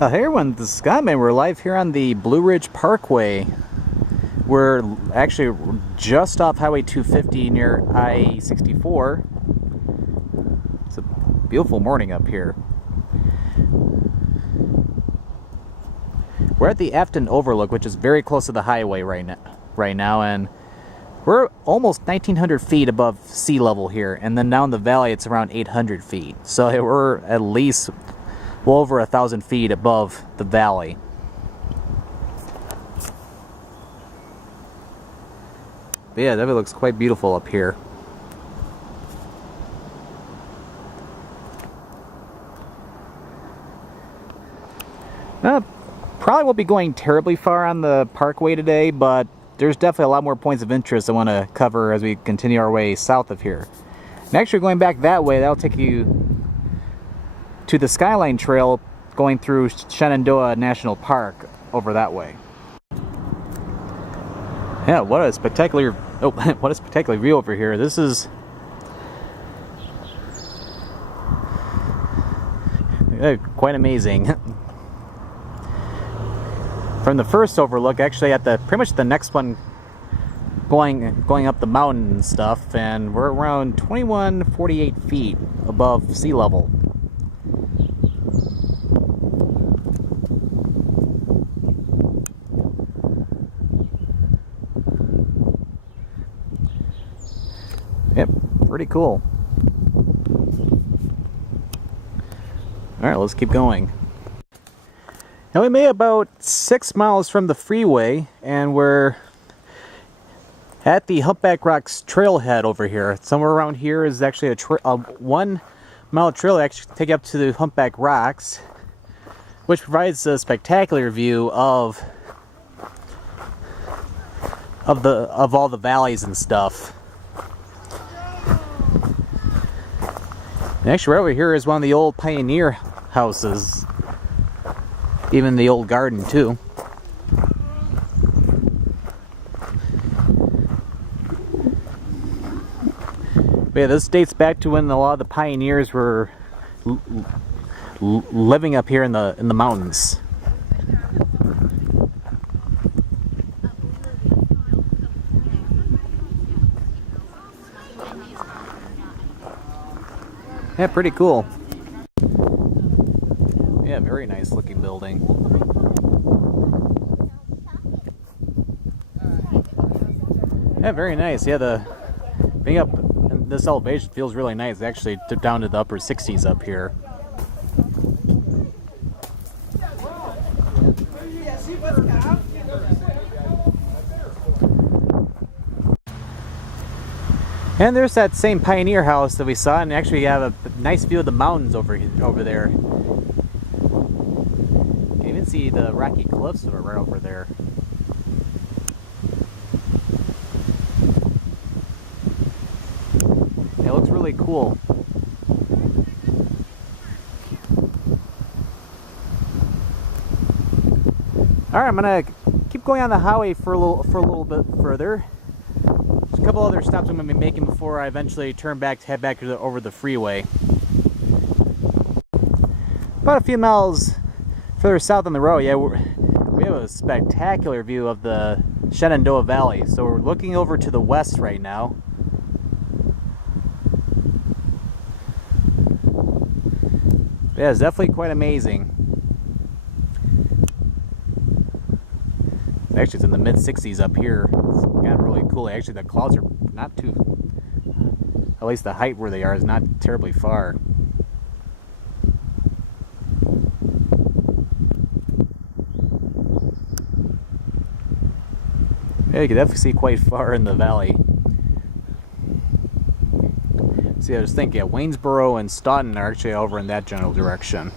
Hey everyone, this is Skyman. We're live here on the Blue Ridge Parkway. We're actually just off Highway 250 near I-64. It's a beautiful morning up here. We're at the Afton Overlook, which is very close to the highway right now, and we're almost 1,900 feet above sea level here, and then down the valley it's around 800 feet. So we're at least well over 1,000 feet above the valley. But yeah, that looks quite beautiful up here. Probably won't be going terribly far on the parkway today, but there's definitely a lot more points of interest I want to cover as we continue our way south of here. And actually going back that way, that'll take you to the Skyline Trail going through Shenandoah National Park over that way. Yeah, what a spectacular view over here. This is quite amazing. From the first overlook, actually at pretty much the next one going up the mountain and stuff, and we're around 2,148 feet above sea level. Yep, pretty cool. Alright, let's keep going. Now we made about 6 miles from the freeway, and we're at the Humpback Rocks trailhead over here. Somewhere around here is actually a 1-mile trail that actually take you up to the Humpback Rocks, which provides a spectacular view of all the valleys and stuff. And actually, right over here is one of the old pioneer houses. Even the old garden, too. But yeah, this dates back to when a lot of the pioneers were living up here in the mountains. Yeah, pretty cool. Yeah, very nice looking building. Yeah, very nice. Yeah, being up in this elevation feels really nice. Actually, down to the upper 60s up here. And there's that same pioneer house that we saw, and actually you have a nice view of the mountains over there. You can even see the rocky cliffs that are right over there. It looks really cool. Alright, I'm gonna keep going on the highway for a little bit further. A couple other stops I'm going to be making before I eventually head back over the freeway. About a few miles further south on the road, yeah, we have a spectacular view of the Shenandoah Valley. So we're looking over to the west right now. Yeah, it's definitely quite amazing. Actually, it's in the mid-60s up here. It's kind of really cool. Actually, the clouds are not too... At least the height where they are is not terribly far. Yeah, you can definitely see quite far in the valley. See, I was thinking, yeah, Waynesboro and Staunton are actually over in that general direction.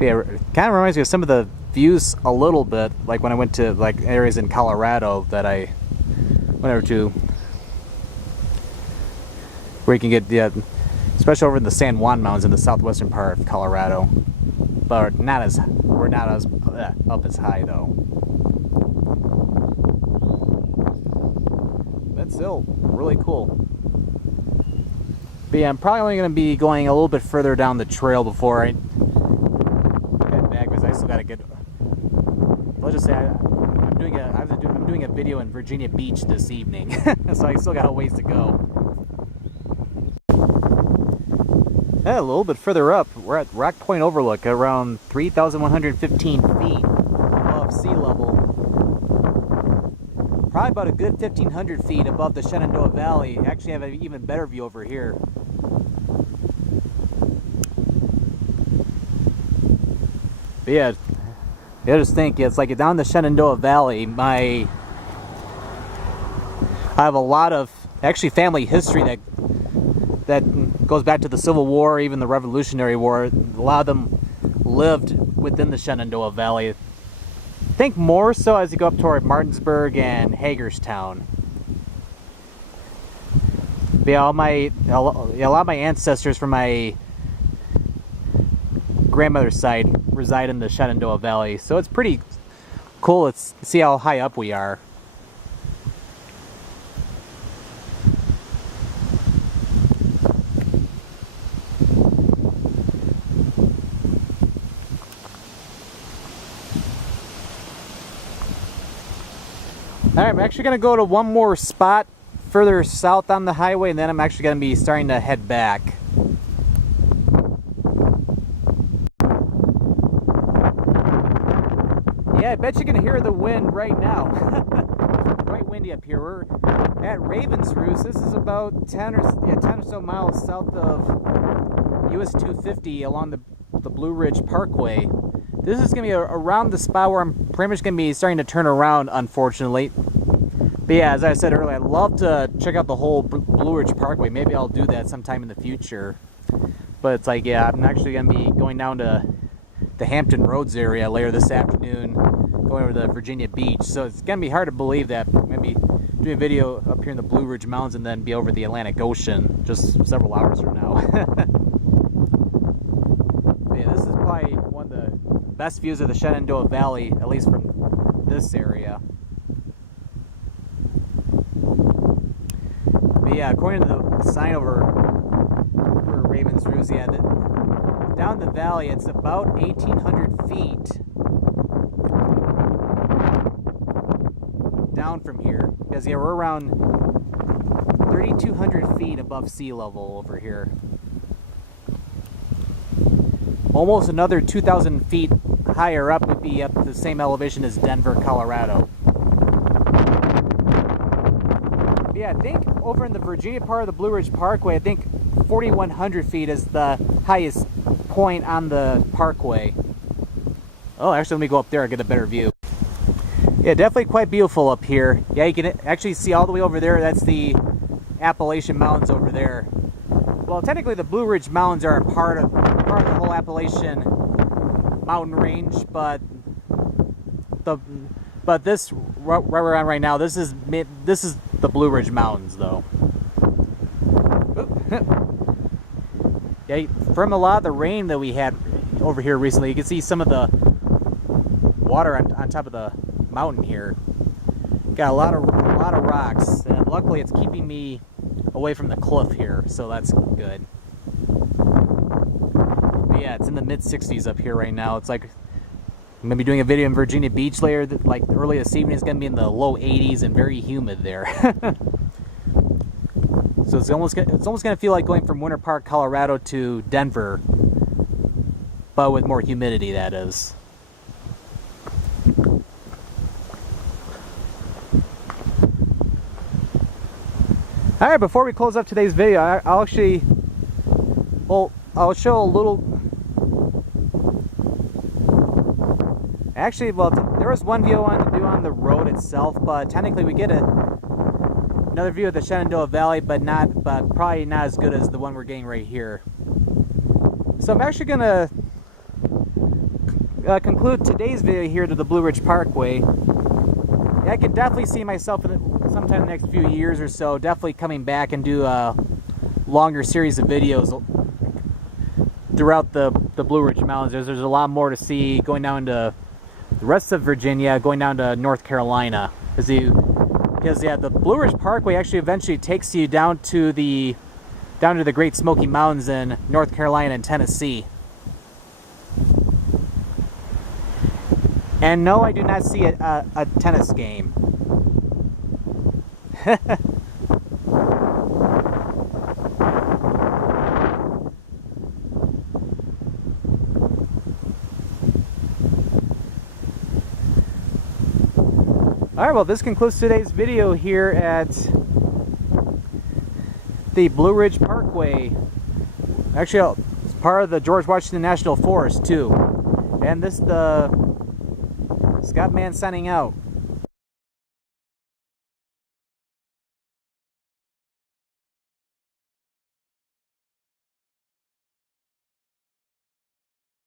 Yeah, it kind of reminds me of some of the views a little bit, like when I went to like areas in Colorado that I went over to, where you can get especially over in the San Juan Mountains in the southwestern part of Colorado, but we're not as up as high though. That's still really cool. But yeah, I'm probably only going to be going a little bit further down the trail before I gotta get. Let's just say I'm doing a video in Virginia Beach this evening, so I still got a ways to go. A little bit further up, we're at Rock Point Overlook, around 3,115 feet above sea level. Probably about a good 1,500 feet above the Shenandoah Valley. Actually, have an even better view over here. But yeah, I just think it's like down the Shenandoah Valley. I have a lot of actually family history that goes back to the Civil War, even the Revolutionary War. A lot of them lived within the Shenandoah Valley. I think more so as you go up toward Martinsburg and Hagerstown. But yeah, a lot of my ancestors from my grandmother's side reside in the Shenandoah Valley, so it's pretty cool to see how high up we are. Alright, I'm actually going to go to one more spot further south on the highway, and then I'm actually going to be starting to head back. Yeah, I bet you can hear the wind right now. Quite windy up here. We're at Roost. This is about 10 or so miles south of US 250 along the Blue Ridge Parkway. This is going to be around the spot where I'm pretty much going to be starting to turn around, unfortunately. But yeah, as I said earlier, I'd love to check out the whole Blue Ridge Parkway. Maybe I'll do that sometime in the future. But it's like, yeah, I'm actually going to be going down to the Hampton Roads area later this afternoon, going over to Virginia Beach. So it's going to be hard to believe that I'm going to be doing a video up here in the Blue Ridge Mountains and then be over the Atlantic Ocean just several hours from now. Yeah, this is probably one of the best views of the Shenandoah Valley, at least from this area. But yeah, according to the sign over Raven's Roost, yeah, down the valley it's about 1,800 feet down from here. Because yeah, we're around 3,200 feet above sea level over here. Almost another 2,000 feet higher up would be up the same elevation as Denver, Colorado. But yeah, I think over in the Virginia part of the Blue Ridge Parkway, I think 4,100 feet is the highest point on the parkway. Oh, actually, let me go up there and get a better view. Yeah, definitely quite beautiful up here. Yeah, you can actually see all the way over there. That's the Appalachian Mountains over there. Well, technically, the Blue Ridge Mountains are part of the whole Appalachian mountain range, but this where we're at right now, this is the Blue Ridge Mountains, though. Yeah, from a lot of the rain that we had over here recently, you can see some of the water on top of the mountain here. Got a lot of rocks, and luckily it's keeping me away from the cliff here, so that's good. But yeah, it's in the mid-60s up here right now. It's like I'm gonna be doing a video in Virginia Beach later, like early this evening. It's gonna be in the low 80s and very humid there. So it's almost gonna feel like going from Winter Park, Colorado to Denver, but with more humidity, that is. All right, before we close up today's video, I'll show a little. Actually, well, there was one video I wanted to do on the road itself, but technically we get another view of the Shenandoah Valley, but probably not as good as the one we're getting right here. So I'm actually gonna conclude today's video here to the Blue Ridge Parkway. Yeah, I could definitely see myself sometime in the next few years or so, definitely coming back and do a longer series of videos throughout the Blue Ridge Mountains. There's a lot more to see, going down to the rest of Virginia, going down to North Carolina, because yeah, the Blue Ridge Parkway actually eventually takes you down to the Great Smoky Mountains in North Carolina and Tennessee. And no, I do not see a tennis game. Alright, well, this concludes today's video here at the Blue Ridge Parkway. Actually, it's part of the George Washington National Forest, too. And this is the Scott Man signing out.